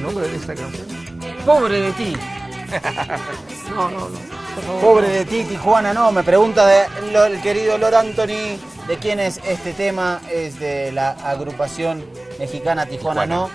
el nombre de esta canción? Pobre de ti. No. Por favor, Pobre no. de ti, Tijuana no. Me pregunta el querido Lord Anthony de quién es este tema. Es de la agrupación mexicana Tijuana No.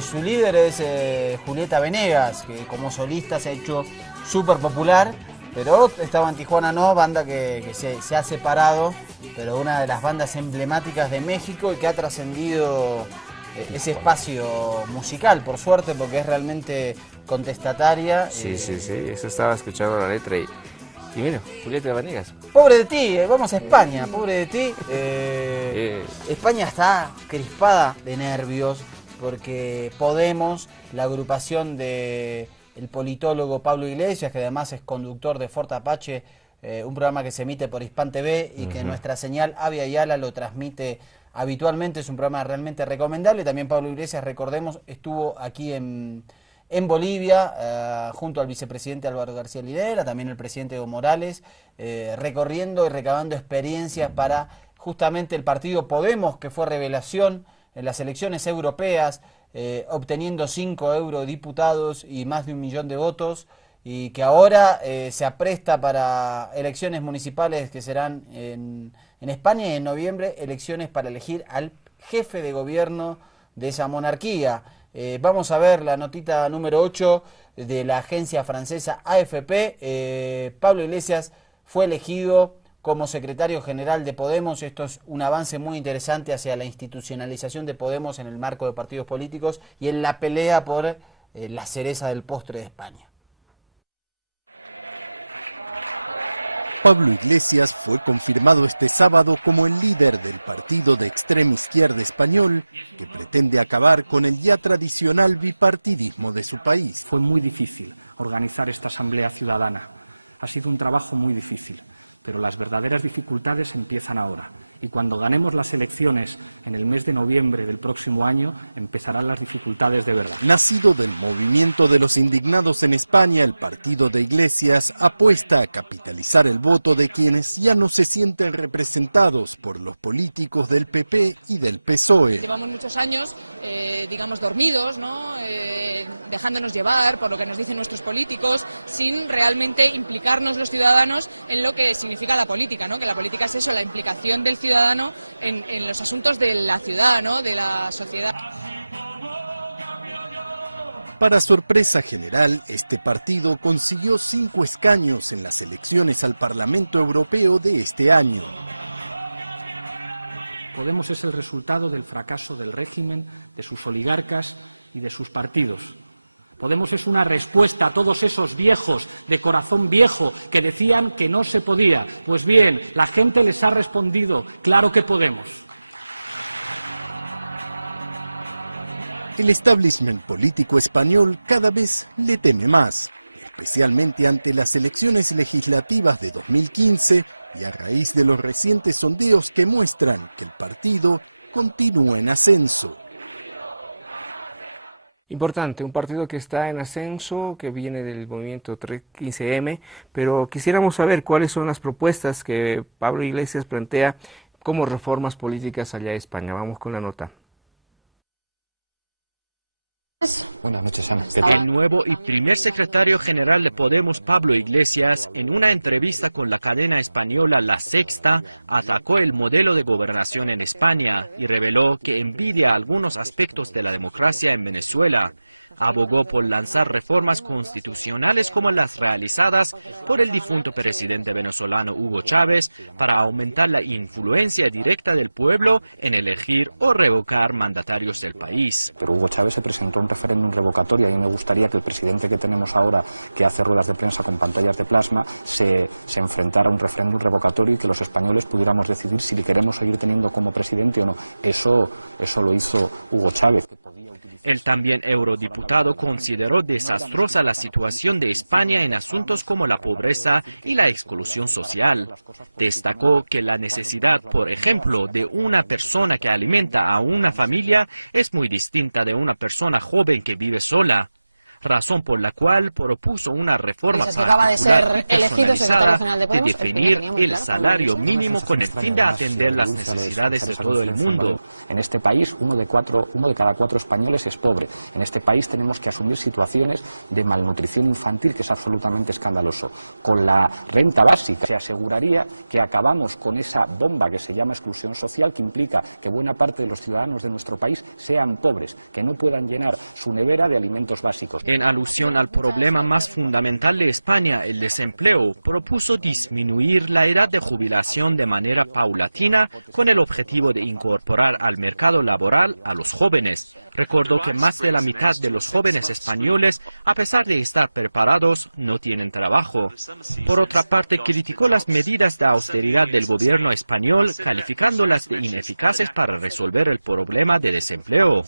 Su líder es Julieta Venegas, que como solista se ha hecho súper popular. Pero estaba en Tijuana No, banda que se ha separado, pero una de las bandas emblemáticas de México y que ha trascendido ese espacio musical, por suerte, porque es realmente contestataria. Sí, eso estaba escuchando la letra y mira, Julieta Venegas. Pobre de ti, vamos a España, pobre de ti. España está crispada de nervios porque Podemos, la agrupación de el politólogo Pablo Iglesias, que además es conductor de Fort Apache, un programa que se emite por Hispan TV y que nuestra señal Avia Yala lo transmite habitualmente, es un programa realmente recomendable. También Pablo Iglesias, recordemos, estuvo aquí en Bolivia, junto al vicepresidente Álvaro García Linera, también el presidente Evo Morales, recorriendo y recabando experiencias para justamente el partido Podemos, que fue revelación en las elecciones europeas, obteniendo 5 eurodiputados y más de 1 millón de votos, y que ahora se apresta para elecciones municipales que serán en España, y en noviembre elecciones para elegir al jefe de gobierno de esa monarquía. Vamos a ver la notita número 8 de la agencia francesa AFP. Pablo Iglesias fue elegido como secretario general de Podemos. Esto es un avance muy interesante hacia la institucionalización de Podemos en el marco de partidos políticos y en la pelea por la cereza del postre de España. Pablo Iglesias fue confirmado este sábado como el líder del partido de extrema izquierda español que pretende acabar con el ya tradicional bipartidismo de su país. Fue muy difícil organizar esta asamblea ciudadana. Ha sido un trabajo muy difícil, pero las verdaderas dificultades empiezan ahora. Y cuando ganemos las elecciones en el mes de noviembre del próximo año, empezarán las dificultades de verdad. Nacido del movimiento de los indignados en España, el partido de Iglesias apuesta a capitalizar el voto de quienes ya no se sienten representados por los políticos del PP y del PSOE. Llevamos muchos años, digamos, dormidos, ¿no? Dejándonos llevar por lo que nos dicen nuestros políticos, sin realmente implicarnos los ciudadanos en lo que significa la política, ¿no? Que la política es eso, la implicación del ciudadano en los asuntos de la ciudad, ¿no? De la sociedad. Para sorpresa general, este partido consiguió 5 escaños en las elecciones al Parlamento Europeo de este año. Podemos es el resultado del fracaso del régimen, de sus oligarcas y de sus partidos. Podemos es una respuesta a todos esos viejos de corazón viejo que decían que no se podía. Pues bien, la gente les ha respondido, claro que podemos. El establishment político español cada vez le teme más, especialmente ante las elecciones legislativas de 2015 y a raíz de los recientes sondeos que muestran que el partido continúa en ascenso. Importante, un partido que está en ascenso, que viene del movimiento 15M, pero quisiéramos saber cuáles son las propuestas que Pablo Iglesias plantea como reformas políticas allá en España. Vamos con la nota. Buenas noches, Ana. El nuevo y primer secretario general de Podemos, Pablo Iglesias, en una entrevista con la cadena española La Sexta, atacó el modelo de gobernación en España y reveló que envidia algunos aspectos de la democracia en Venezuela. Abogó por lanzar reformas constitucionales como las realizadas por el difunto presidente venezolano Hugo Chávez para aumentar la influencia directa del pueblo en elegir o revocar mandatarios del país. Pero Hugo Chávez se presentó a un referéndum revocatorio y me gustaría que el presidente que tenemos ahora, que hace ruedas de prensa con pantallas de plasma, se enfrentara a un referéndum revocatorio y que los españoles pudiéramos decidir si le queremos seguir teniendo como presidente o no. Eso lo hizo Hugo Chávez. El también eurodiputado consideró desastrosa la situación de España en asuntos como la pobreza y la exclusión social. Destacó que la necesidad, por ejemplo, de una persona que alimenta a una familia es muy distinta de una persona joven que vive sola. razón por la cual propuso una reforma que acaba de ser particular y elegido secretario personalizada general de de Podemos, definir tenía muy el claro salario mínimo con el fin de atender las necesidades de todo el mundo. En este país, uno de cada cuatro españoles es pobre. En este país tenemos que asumir situaciones de malnutrición infantil, que es absolutamente escandaloso. Con la renta básica se aseguraría que acabamos con esa bomba que se llama exclusión social, que implica que buena parte de los ciudadanos de nuestro país sean pobres, que no puedan llenar su nevera de alimentos básicos. En alusión al problema más fundamental de España, el desempleo, propuso disminuir la edad de jubilación de manera paulatina con el objetivo de incorporar al mercado laboral a los jóvenes. Recordó que más de la mitad de los jóvenes españoles, a pesar de estar preparados, no tienen trabajo. Por otra parte, criticó las medidas de austeridad del gobierno español, calificándolas de ineficaces para resolver el problema de desempleo.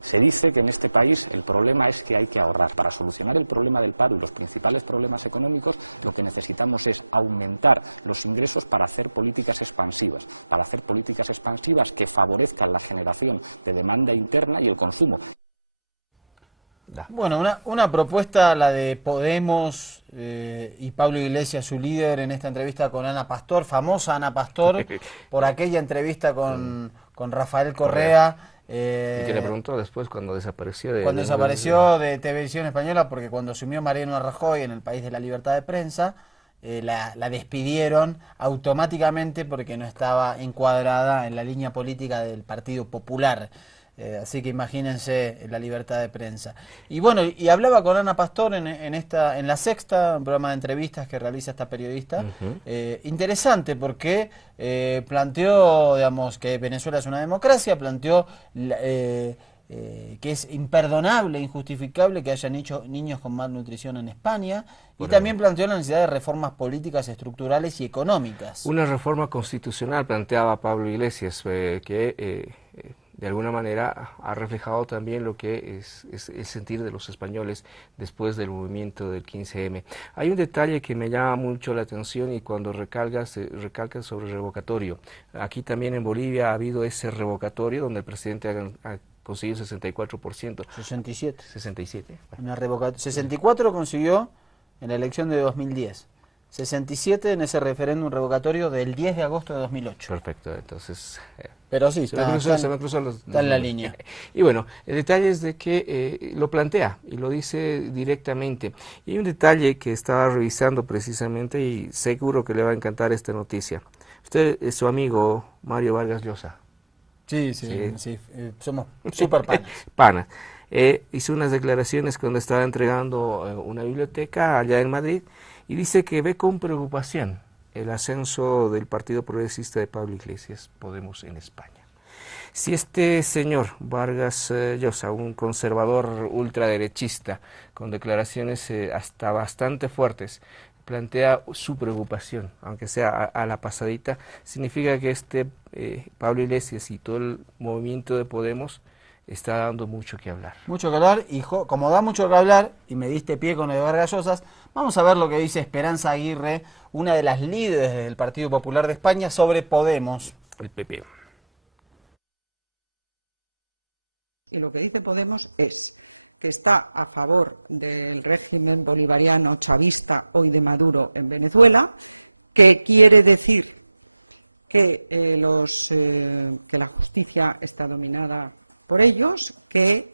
Se dice que en este país el problema es que hay que ahorrar. Para solucionar el problema del paro y los principales problemas económicos, lo que necesitamos es aumentar los ingresos para hacer políticas expansivas, que favorezcan la generación de demanda interna y el consumo. Bueno, una propuesta, la de Podemos y Pablo Iglesias, su líder, en esta entrevista con Ana Pastor, famosa Ana Pastor, por aquella entrevista con Rafael Correa. Y que le preguntó después cuando desapareció de Televisión Española, porque cuando asumió Mariano Rajoy en el país de la libertad de prensa, la despidieron automáticamente porque no estaba encuadrada en la línea política del Partido Popular. Así que imagínense la libertad de prensa. Y bueno, y hablaba con Ana Pastor en La Sexta, un programa de entrevistas que realiza esta periodista. Interesante porque planteó, digamos, que Venezuela es una democracia, planteó que es imperdonable, injustificable que haya niños con malnutrición en España, y también planteó la necesidad de reformas políticas, estructurales y económicas. Una reforma constitucional planteaba Pablo Iglesias, de alguna manera ha reflejado también lo que es el sentir de los españoles después del movimiento del 15M. Hay un detalle que me llama mucho la atención y cuando recalca sobre el revocatorio. Aquí también en Bolivia ha habido ese revocatorio donde el presidente ha conseguido 64%. 67. 67. 64 consiguió en la elección de 2010. 67 en ese referéndum revocatorio del 10 de agosto de 2008. Perfecto, entonces... Pero sí, está en la línea. Y bueno, el detalle es de que lo plantea y lo dice directamente. Y hay un detalle que estaba revisando precisamente y seguro que le va a encantar esta noticia. Usted es su amigo Mario Vargas Llosa. Sí, somos súper panas. Panas. Hizo unas declaraciones cuando estaba entregando una biblioteca allá en Madrid y dice que ve con preocupación el ascenso del Partido Progresista de Pablo Iglesias, Podemos, en España. Si este señor Vargas Llosa, un conservador ultraderechista, con declaraciones hasta bastante fuertes, plantea su preocupación, aunque sea a la pasadita, significa que Pablo Iglesias y todo el movimiento de Podemos está dando mucho que hablar. Mucho que hablar, y como da mucho que hablar, y me diste pie con el de Vargas Llosa, vamos a ver lo que dice Esperanza Aguirre, una de las líderes del Partido Popular de España, sobre Podemos. El PP. Y lo que dice Podemos es que está a favor del régimen bolivariano chavista hoy de Maduro en Venezuela, que quiere decir que la justicia está dominada por ellos, que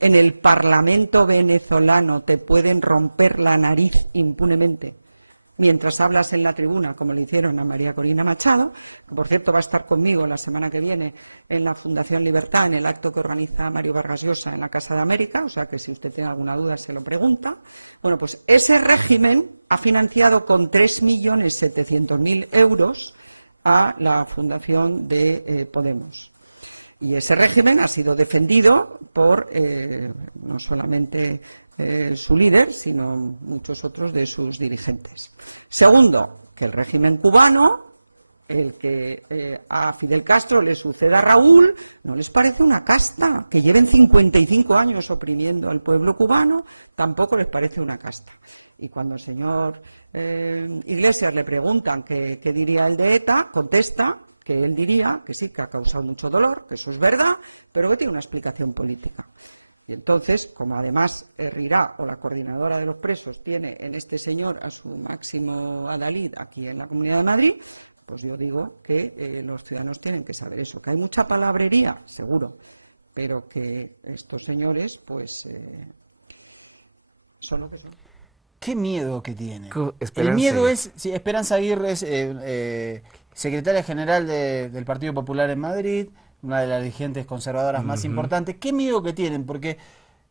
en el Parlamento venezolano te pueden romper la nariz impunemente mientras hablas en la tribuna, como le hicieron a María Corina Machado, que por cierto va a estar conmigo la semana que viene en la Fundación Libertad, en el acto que organiza Mario Vargas Llosa en la Casa de América, o sea que si usted tiene alguna duda se lo pregunta. Bueno, pues ese régimen ha financiado con 3.700.000 euros a la Fundación de Podemos. Y ese régimen ha sido defendido por no solamente su líder, sino muchos otros de sus dirigentes. Segundo, que el régimen cubano, el que a Fidel Castro le suceda a Raúl, no les parece una casta. Que lleven 55 años oprimiendo al pueblo cubano, tampoco les parece una casta. Y cuando al señor Iglesias le preguntan qué diría el de ETA, contesta que él diría que sí, que ha causado mucho dolor, que eso es verdad, pero que tiene una explicación política. Y entonces, como además Herrirá o la coordinadora de los presos tiene en este señor a su máximo adalid aquí en la Comunidad de Madrid, pues yo digo que los ciudadanos tienen que saber eso, que hay mucha palabrería, seguro, pero que estos señores, pues, son lo que son. Qué miedo que tiene. Esperanza. El miedo es, sí, Esperanza Aguirre es secretaria general del Partido Popular en Madrid, una de las dirigentes conservadoras más importantes. Qué miedo que tienen, porque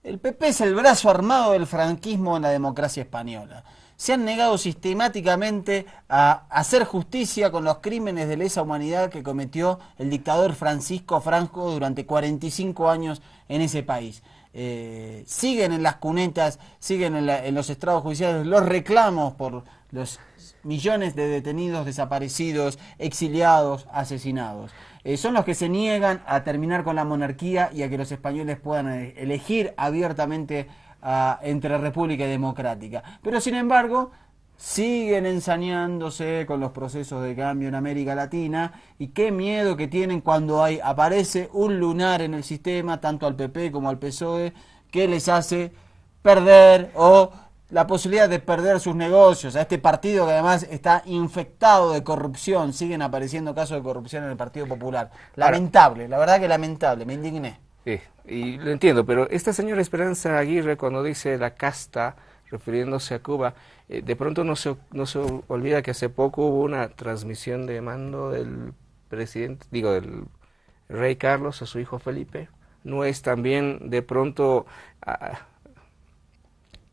el PP es el brazo armado del franquismo en la democracia española. Se han negado sistemáticamente a hacer justicia con los crímenes de lesa humanidad que cometió el dictador Francisco Franco durante 45 años en ese país. Siguen en las cunetas, siguen en los estrados judiciales los reclamos por los millones de detenidos, desaparecidos, exiliados, asesinados. Son los que se niegan a terminar con la monarquía y a que los españoles puedan elegir abiertamente entre república y democrática. Pero sin embargo, siguen ensañándose con los procesos de cambio en América Latina, y qué miedo que tienen cuando aparece un lunar en el sistema, tanto al PP como al PSOE, que les hace perder o la posibilidad de perder sus negocios. A este partido que además está infectado de corrupción, siguen apareciendo casos de corrupción en el Partido Popular. Lamentable, la verdad que lamentable, me indigné. Sí, y lo entiendo, pero esta señora Esperanza Aguirre, cuando dice la casta, refiriéndose a Cuba, de pronto no se olvida que hace poco hubo una transmisión de mando del presidente, del rey Carlos a su hijo Felipe. No es también de pronto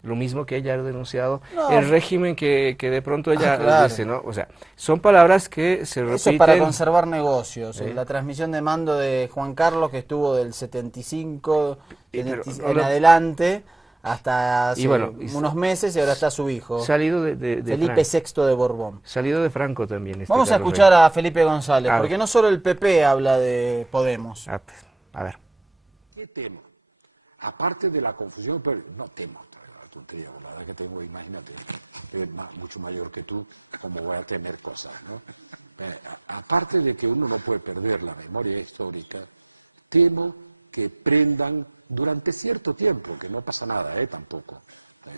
lo mismo que ella ha denunciado, el régimen que de pronto ella dice, ¿no? O sea, son palabras que se repiten. Eso es para conservar negocios. La transmisión de mando de Juan Carlos, que estuvo del 75 en adelante hasta hace unos meses, y ahora está su hijo, salido de Felipe VI de Borbón. Salido de Franco también. Vamos a escuchar a Felipe González, porque no solo el PP habla de Podemos. A ver. ¿Qué temo? Aparte de la confusión, pero no temo, la tontería, por la edad que tengo, imagínate, es mucho mayor que tú, como voy a temer cosas, ¿no? Aparte de que uno no puede perder la memoria histórica, temo que prendan durante cierto tiempo, que no pasa nada, tampoco,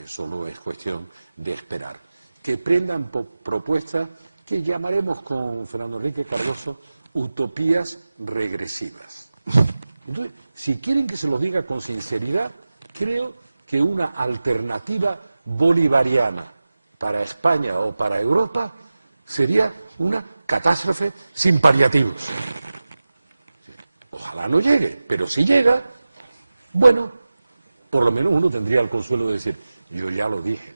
solo es cuestión de esperar, que prendan propuestas que llamaremos con Fernando Enrique Cardoso utopías regresivas. Entonces, si quieren que se los diga con sinceridad, creo que una alternativa bolivariana para España o para Europa sería una catástrofe sin paliativos. Ojalá no llegue, pero si llega, bueno, por lo menos uno tendría el consuelo de decir, yo ya lo dije.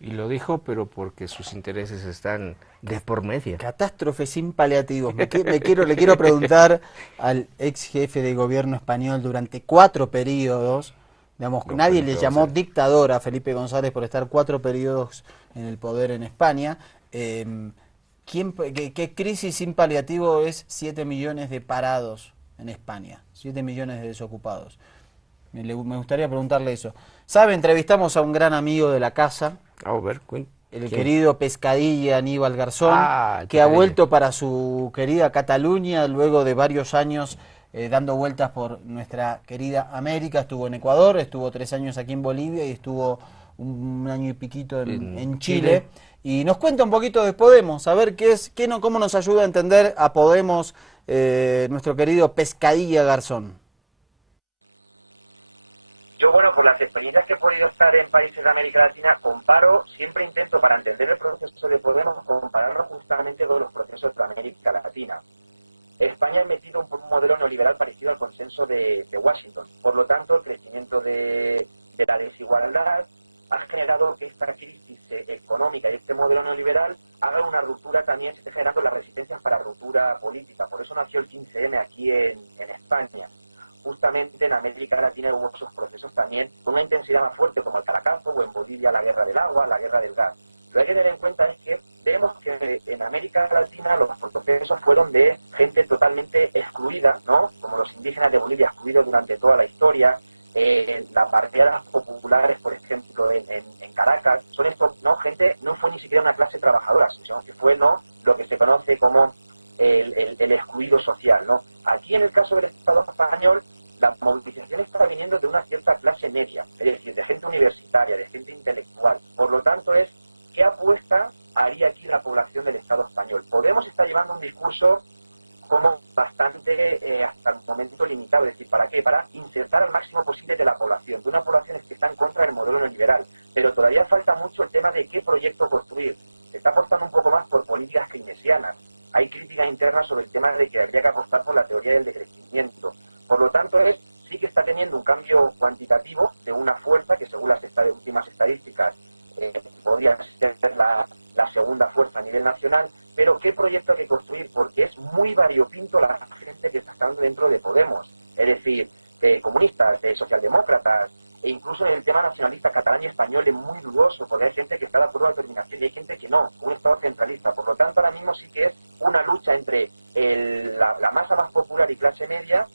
Y lo dijo, pero porque sus intereses están de por medio. Catástrofe sin paliativos. Le quiero preguntar al ex jefe de gobierno español durante 4 periodos, digamos, nadie le llamó dictador a Felipe González por estar 4 periodos en el poder en España. ¿Qué crisis sin paliativo es 7 millones de parados en España? 7 millones de desocupados. Me gustaría preguntarle eso. ¿Sabe? Entrevistamos a un gran amigo de la casa, el querido Pescadilla Aníbal Garzón, que ha vuelto para su querida Cataluña luego de varios años dando vueltas por nuestra querida América. Estuvo en Ecuador, estuvo 3 años aquí en Bolivia y estuvo un año y piquito en Chile. Y nos cuenta un poquito de Podemos, a ver cómo nos ayuda a entender a Podemos nuestro querido Pescadilla Garzón. Yo, por las experiencias que he podido estar en países de América Latina, siempre intento, para entender el proceso de Podemos, compararlo justamente con los procesos de América Latina. España ha metido un modelo neoliberal parecido al consenso de Washington. Por lo tanto, el crecimiento de la desigualdad ha generado que esta crisis económica y este modelo neoliberal haga una ruptura también, se esté generando las resistencias para ruptura política. Por eso nació el 15M aquí en España. Justamente en América Latina hubo esos procesos también con una intensidad más fuerte, como el Caracazo, o en Bolivia la guerra del agua, la guerra del gas. Lo que hay que tener en cuenta es que vemos que en América Latina los procesos fueron de gente totalmente excluida, ¿no? Como los indígenas de Bolivia excluidos durante toda la historia. Las barriadas populares, por ejemplo, en Caracas, son esto, ¿no? Gente no fue ni siquiera una clase trabajadora, sino que fue, ¿no?, lo que se conoce como el excluido social, ¿no? Aquí en el caso del Estado español la movilización está viniendo de una cierta clase media, es decir, de gente universitaria, de gente intelectual. Por lo tanto, es ¿qué apuesta haría aquí la población del Estado español? Podemos está llevando un discurso como bastante hasta el momento limitado, es decir, ¿para qué? Para insertar al máximo posible de la población, de una población que está en contra del modelo neoliberal, pero todavía falta mucho el tema de qué proyecto construir. Se está apostando un poco más por políticas keynesianas. Hay críticas internas sobre el tema de que habría que apostar por la teoría del decrecimiento. Por lo tanto, sí que está teniendo un cambio cuantitativo de una fuerza que, según las últimas estadísticas, podría ser la segunda fuerza a nivel nacional, pero ¿qué proyecto hay que construir? Porque es muy variopinto la gente que está estando dentro de Podemos, es decir, comunistas, socialdemócratas, e incluso en el tema nacionalista catalán y español es muy dudoso, porque hay gente que está de acuerdo a la determinación y hay gente que no, un Estado centralista. Por lo tanto, ahora mismo sí que es una lucha entre la masa más popular y clase media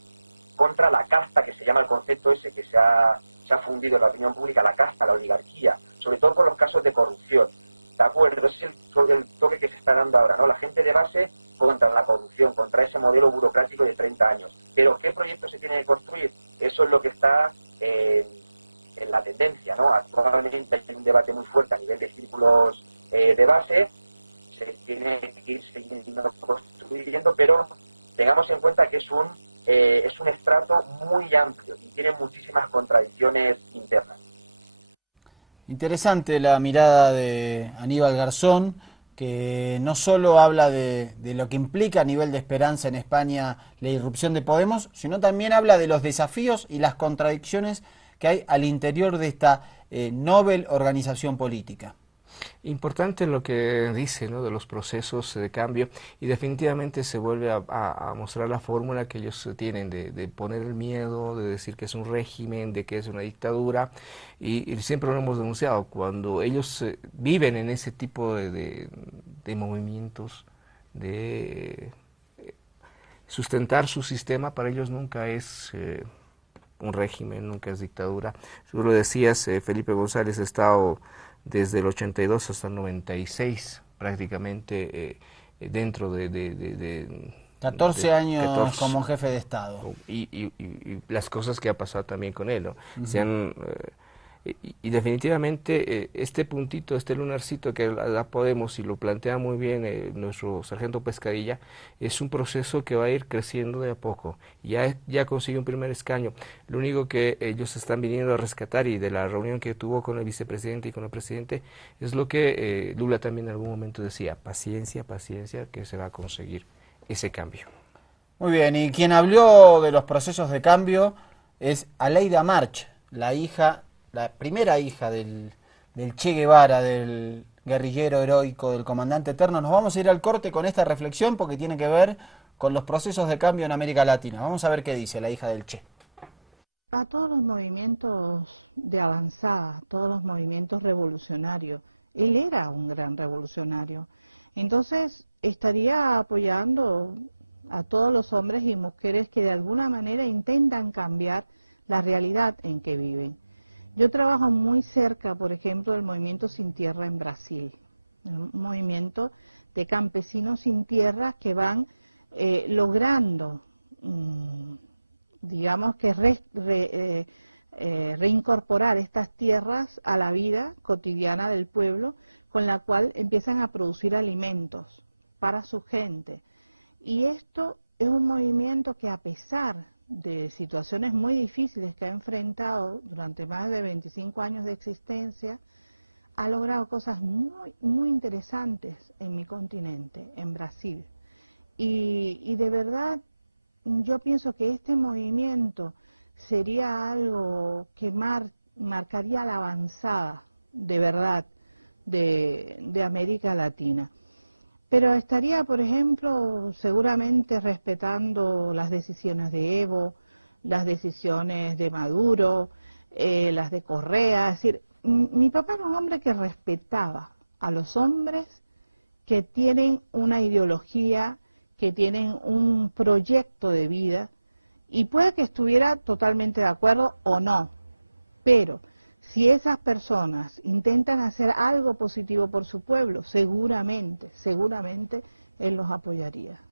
contra la casta, que se llama el concepto ese que se ha fundido en la opinión pública, la casta, la oligarquía, sobre todo por los casos de corrupción. ¿De acuerdo? Ese es el toque que se está dando ahora, ¿no? La gente de base contra la corrupción, contra ese modelo burocrático de 30 años. Pero ¿qué proyecto se tiene que construir? Eso es lo que está en la tendencia, ¿no? Actualmente hay un debate muy fuerte a nivel de círculos de base, se tiene que ir siguiendo construyendo, pero tengamos en cuenta que es un estrato muy amplio y tiene muchísimas contradicciones internas. Interesante la mirada de Aníbal Garzón, que no solo habla de lo que implica a nivel de esperanza en España la irrupción de Podemos, sino también habla de los desafíos y las contradicciones que hay al interior de esta noble organización política. Importante lo que dice, ¿no?, de los procesos de cambio, y definitivamente se vuelve a mostrar la fórmula que ellos tienen de poner el miedo, de decir que es un régimen, de que es una dictadura, y siempre lo hemos denunciado, cuando ellos viven en ese tipo de movimientos, de sustentar su sistema, para ellos nunca es un régimen, nunca es dictadura. Tú lo decías, Felipe González ha estado desde el 82 hasta el 96 prácticamente dentro de 14 años como jefe de Estado. Y las cosas que ha pasado también con él, ¿no? Y definitivamente este puntito, este lunarcito que da Podemos, y lo plantea muy bien nuestro sargento Pescadilla, es un proceso que va a ir creciendo de a poco. Ya consiguió un primer escaño. Lo único que ellos están viniendo a rescatar, y de la reunión que tuvo con el vicepresidente y con el presidente, es lo que Lula también en algún momento decía: paciencia, paciencia, que se va a conseguir ese cambio. Muy bien, y quien habló de los procesos de cambio es Aleida March, la primera hija del Che Guevara, del guerrillero heroico, del comandante eterno. Nos vamos a ir al corte con esta reflexión porque tiene que ver con los procesos de cambio en América Latina. Vamos a ver qué dice la hija del Che. A todos los movimientos de avanzada, todos los movimientos revolucionarios, él era un gran revolucionario. Entonces estaría apoyando a todos los hombres y mujeres que de alguna manera intentan cambiar la realidad en que viven. Yo trabajo muy cerca, por ejemplo, del movimiento Sin Tierra en Brasil, un movimiento de campesinos sin tierras que van logrando, digamos que reincorporar estas tierras a la vida cotidiana del pueblo, con la cual empiezan a producir alimentos para su gente. Y esto es un movimiento que, a pesar de situaciones muy difíciles que ha enfrentado durante más de 25 años de existencia, ha logrado cosas muy, muy interesantes en mi continente, en Brasil. Y de verdad, yo pienso que este movimiento sería algo que marcaría la avanzada, de verdad, de América Latina. Pero estaría, por ejemplo, seguramente respetando las decisiones de Evo, las decisiones de Maduro, las de Correa. Es decir, mi papá era un hombre que respetaba a los hombres que tienen una ideología, que tienen un proyecto de vida, y puede que estuviera totalmente de acuerdo o no, pero si esas personas intentan hacer algo positivo por su pueblo, seguramente él los apoyaría.